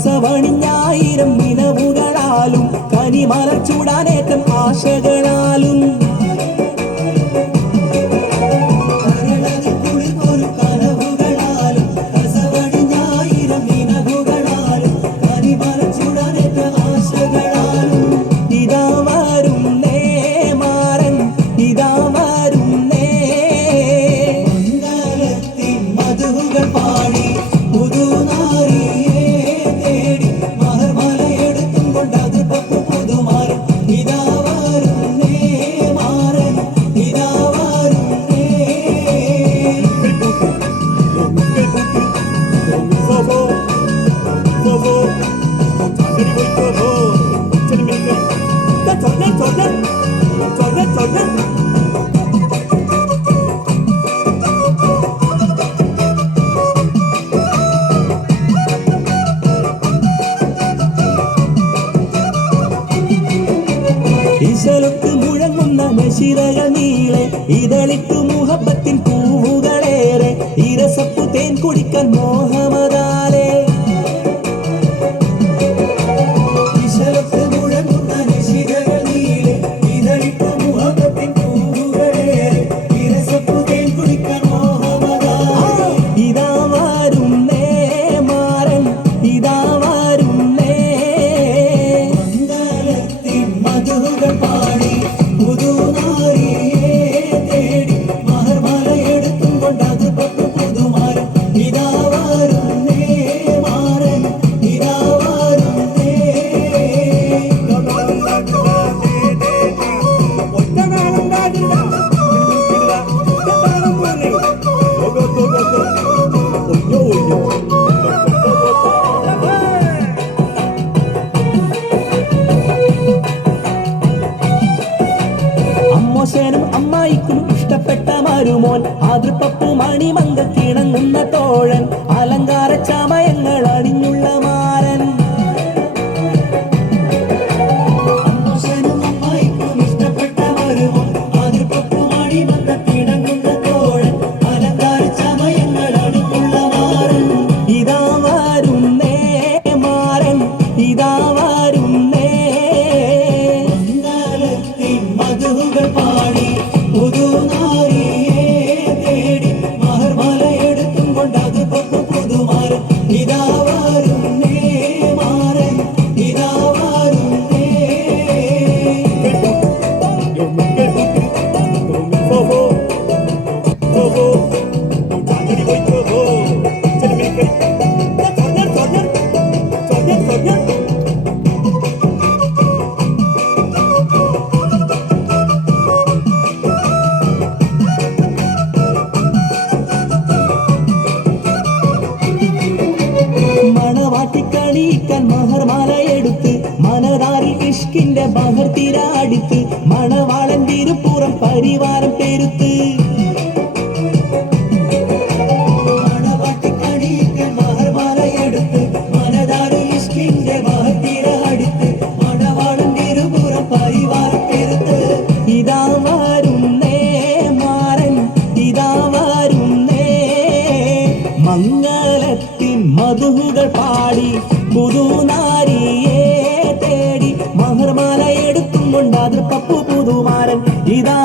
കസവണിഞ്ഞായിരം നിലവുകളാലും കനിമല ചൂടാനേറ്റം ആശകളാലും ഇശലൊത്ത് മുഴങ്ങുന്ന നശിരകൾ നീളെ ഇതളിട്ടു മുഹബത്തിൻ പൂവുകളേറെ ഇരസപ്പു തേൻ കുടിക്കാൻ മോഹമതാലേ ഇശലൊത്ത് മുഴങ്ങുന്ന നശിരകൾ നീളെ ഇതളിട്ടു മുഹബത്തിൻ പൂവുകളേറെ ഇരസപ്പു തേൻ കുടിക്കാൻ മോഹമതാലേ ഇതാ വരുന്നേ മാരൻ ഇതാ വരുന്നേ മംഗളത്തിൻ മധുകൾ പാടി പുതുനാരിയെ തേടി മഹർമല എടുത്തും കൊണ്ടത് പുതുമാരൻ ഇതാ വരുന്നേ മാരൻ ഇതാ വരുന്നേ അമ്മോശനും അമ്മായിക്കും ഇഷ്ടപ്പെട്ട മരുമോൻ ആതൃപ്പപ്പു മണിമങ്ക കിണങ്ങുന്ന തോഴൻ അലങ്കാര ചമയങ്ങൾ അണിഞ്ഞുള്ള മാരൻ അമ്മോശനും അമ്മായിക്കും ഇഷ്ടപ്പെട്ട മരുമോൻ ആതൃപ്പപ്പു മണിമങ്ക കിണങ്ങുന്ന തോഴൻ അലങ്കാര ചമയങ്ങൾ അണിഞ്ഞുള്ള മാരൻ ഇതാ വരുന്നേ മാരൻ ഇതാ വരുന്നേ മംഗളത്തിൻ മധുകൾ പാടി പുതുനാരിയെ തേടി മഹർമല എടുത്തും കൊണ്ടത് പുതുമാരൻ ഇതാ വരുന്നേ മാരൻ ഇതാ വരുന്നേ മണവാട്ടിക്കളിക്കാൻ മഹർമാല എടുത്ത് മനതാരിൽ ഇഷ്കിന്റെ ബഹർ തിരാടിത്ത് മണവാളൻ തിരുപ്പുറം പരിവാരം പെരുത്ത് മണവാട്ടിക്കളിക്കാൻ മഹർമാല എടുത്ത് മനതാരിൽ ഇഷ്കിന്റെ ബഹർ തിരാടിത്ത് മണവാളൻ തിരുപ്പുറം പരിവാരം പെരുത്ത് ഇതാ വരുന്നേ മാരൻ ഇതാ വരുന്നേ മംഗളത്തിൻ മധുകൾ പാടി പുതുനാരിയെ തേടി മഹർമാല എടുത്തും കൊണ്ട് അതിർപ്പപ്പു പുതുമാരൻ ഇതാ